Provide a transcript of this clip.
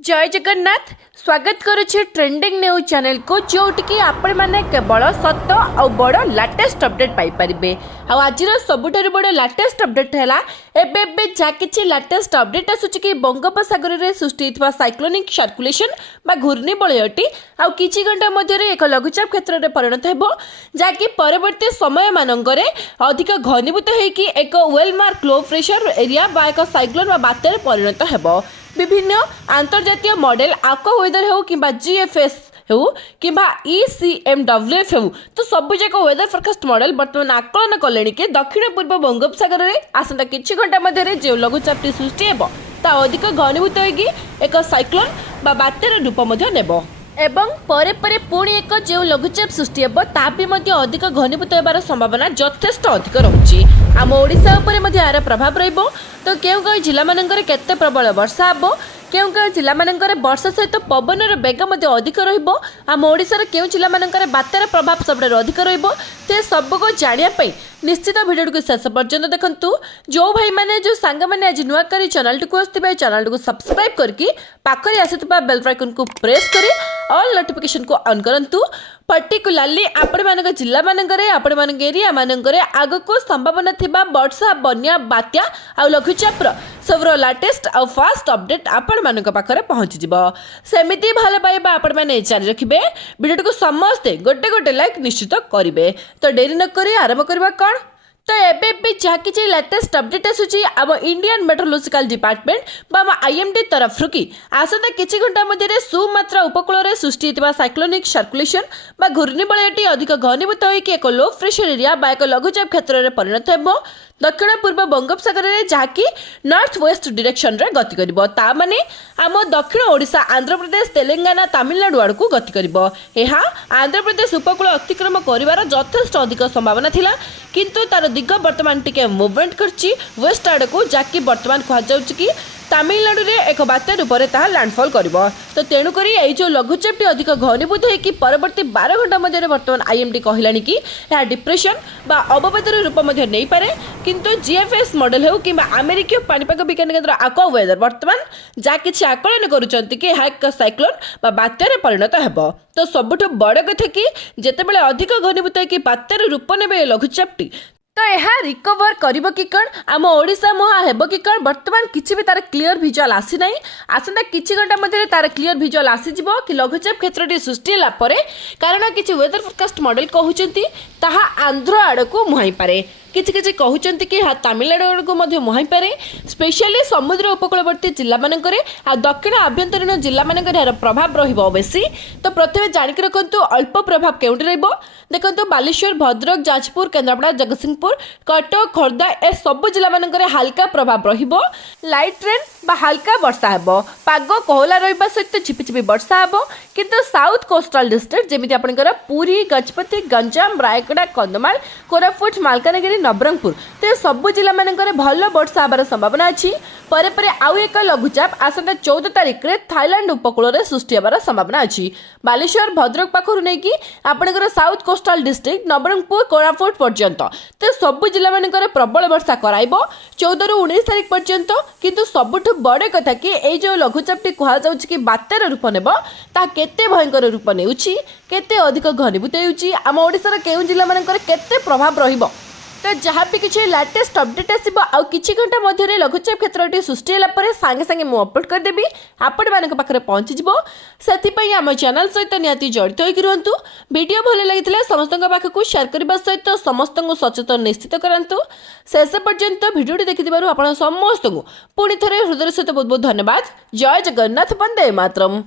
जय जगन्नाथ स्वागत करुच्छे trending news channel को जोटिकी आपण मैंने केवल सत और बड़ लाटेस्ट अपडेट पाइपर आज सबुठ बड़ लाटेस्ट अपडेट है एवं जहाँ कि लाटेस्ट अपडेट आसूँ कि बंगोपसागर में सृष्टि होता साइक्लोनिक सर्कुलेशन बा घूर्णिबलयटी आउ किछि घंटा मध्य एक लघुचाप क्षेत्र में परिणत हो जहाँकि परवर्ती समय मानकरे अधिक घनीभूत होकर एक वेलमार्क लो प्रेशर एरिया बा एक साइक्लोन बात्यार परिणत हो विभिन्न अंतर्जातीय मॉडल आको वेदर हो कि जीएफएस हो कि ECMWF हो तो सबु जाक वेदर फोरकास्ट मॉडल बर्तमान आकलन कले कि दक्षिण पूर्व बंगोपसागर में आसंता किछि घंटा मध्य जो लघुचापटी सृष्टि हो ता अधिक घनीभूत होगी एक साइक्लोन बा बात्यार रूप नेब एवं परे परे पुणी एक जो लघुचाप सृष्टि हो ता भी अधिक घनीभूत होबार संभावना यथेष्ट अधिक रहुछि आम ओडिशा उपरे यार प्रभाव रहिबो तो केउ केउ जिला मानकर केते प्रबल वर्षा हबो केउ केउ जिला मानकर वर्षा सहित पवनर बेग अधिक रहिबो आम ओडिशार केउ जिला मानकर बात्यार प्रभाव सबसे अधिक रहिबो ते सबको जानिया निश्चित भिडियो को शेष पर्यंत देखंतु जो भाई माने जो सांग माने आज नुआ करी चैनल को आस्थिबे चैनल को सब्सक्राइब करके पाखरे आसितबा बेल आइकन को प्रेस करी ऑल नोटिफिकेशन को ऑन करंतु पर्टिकुलरली आपण मानक जिल्ला मानकरे आपण मानक एरिया मानकरे आग को संभावना थिबा वर्षा बन्या बात्या आ लघुचाप सबरो लेटेस्ट आ फास्ट अपडेट आपण मानक पाखरे पहुंची जिवो सेमिति भल पाइबा आपण माने जारी रखिबे वीडियो को समस्ते गोटे गोटे लाइक निश्चित करिवे तो देरी न करी आरंभ करबा कोन तो एबे जहाँ कि लेटेस्ट अपडेट आसूची आम इंडियन मेट्रोलॉजिकल डिपार्टमेंट बा IMD तरफ कि आसंता किछि घंटा मध्य सुमात्रा उपकूल में सृष्टि होता साइक्लोनिक सर्कुलेशन बा घूर्णिबलयटी अधिक घनीभूत होकर एक लो प्रेशर एरिया बा एक लघुचाप क्षेत्र में परिणत हो दक्षिण पूर्व बंगोपसागर में जहाँकि नॉर्थ वेस्ट डायरेक्शन रे गति करिवो ता माने आम दक्षिण ओडिशा आंध्र प्रदेश तेलंगाना तमिलनाडु आड़ को गति करिवो एहा आंध्र प्रदेश उपकूल अतिक्रम करिवार यथेष्ट अधिक संभावना थिला किंतु तार दिग वर्तमान टिके मूवमेंट करछि वेस्ट आड़ को जहाँकि वर्तमान कहा जाउछि कि तमिलनाडु रे एक बात्या रूप में ताहा लैंडफॉल करिवो तो तेणुक जो लघुचापटी अधिक घनीभूत होकर परवर्ती 12 घंटा मध्य वर्तमान IMD कहलानी कि यह डिप्रेशन बा अवपातर रूप नहीं पारे किंतु GFS मॉडल हो कि अमेरिकीय पाणीपाग विज्ञान केन्द्र आको वेदर वर्तमान जहाँ कि आकलन करुँच कि यह एक साइक्लोन बा बात्यार परिणत हो तो सबुठ बड़ कथा कि जितेबाला अधिक घनीभूत होकर बात्यार रूप ने लघुचापटी तो यह रिकवर करिबो कि कण आम ओडिशा मुहा हेबो कि कण वर्तमान किछि भी तार क्लियर विजुअल आसी नाही आसंता किछि घंटा मध्य तार क्लियर विजुअल आसी जिवो कि लघुचाप क्षेत्रटी सृष्टि होला परे कारण किछि वेदर फोरकास्ट मॉडल कहउचंती ताहा आंध्र आड़ को मुहाई पारे किछि किछि कहउचंती कि तमिलनाडु आड़ को मध्य मुहाई पारे स्पेशली समुद्र उपकूलवर्ती जिला मानकरे आ दक्षिण आभ्यंतरीण जिला मानकरे यार प्रभाव रहिबो बेसी तो प्रथमे जानिक रखंतु अल्प प्रभाव केउंटी रहिबो देखंतु बालेश्वर भद्रक जाजपुर केन्द्रापड़ा जगतसिंहपुर कटक खोर्धा ए सब जिला मानकरे हल्का प्रभाव रहिबो लाइट रेन बा हल्का वर्षा हेबो पाग कोहला रहिबा सहित छिपिछिपि वर्षा हेबो किंतु साउथ कोस्टल डिस्ट्रिक्ट जेमिति आपनकर पुरी गजपति गंजाम रायगड़ा कंधमाल कोरापुट मालकानगिरी नवरंगपुर तो सबु जिला मानकरे भल वर्षा हबार संभावना अछि परे परे आउ एक लघुचाप आसंता 14 तारिख रे थाईलैंड उपकूल में सृष्टि हबार संभावना अछि बालेश्वर भद्रक पाखरु नै कि आपनकर south coastal district Nabarangpur Koraput पर्यंत तो सबु जिला मानकरे प्रबल वर्षा कराइबो 14 रु 19 तारिख पर्यंत किंतु सबुठ बड़ कथा कि ए जो लघुचापटी कहा जाउछि कि बात्यार रूप नेबो ता केते भयंकर रूप नेउछि केते अधिक घनीभूत हेउछि आम ओडिशार केउ जिला मानकरे केते प्रभाव रहिबो तो जहाँ भी किसी लेटेस्ट अपडेट आसो आउ किछि घंटा मध्य लघुचाप क्षेत्र सृष्टि होला सांगे सांगे मु अपलोड करदेवी आपण मानक पाखरे पहुँची से आम चैनल सहित निहाती जड़ित होकर रुहतु वीडियो भल लगी समस्त पाखक शेयर करने सहित समस्त सचेतन निश्चित करातु शेष पर्यंत भिडियो देखि आप समस्त को पुणी थे हृदय सहित बहुत बहुत धन्यवाद जय जगन्नाथ वंदे मातरम।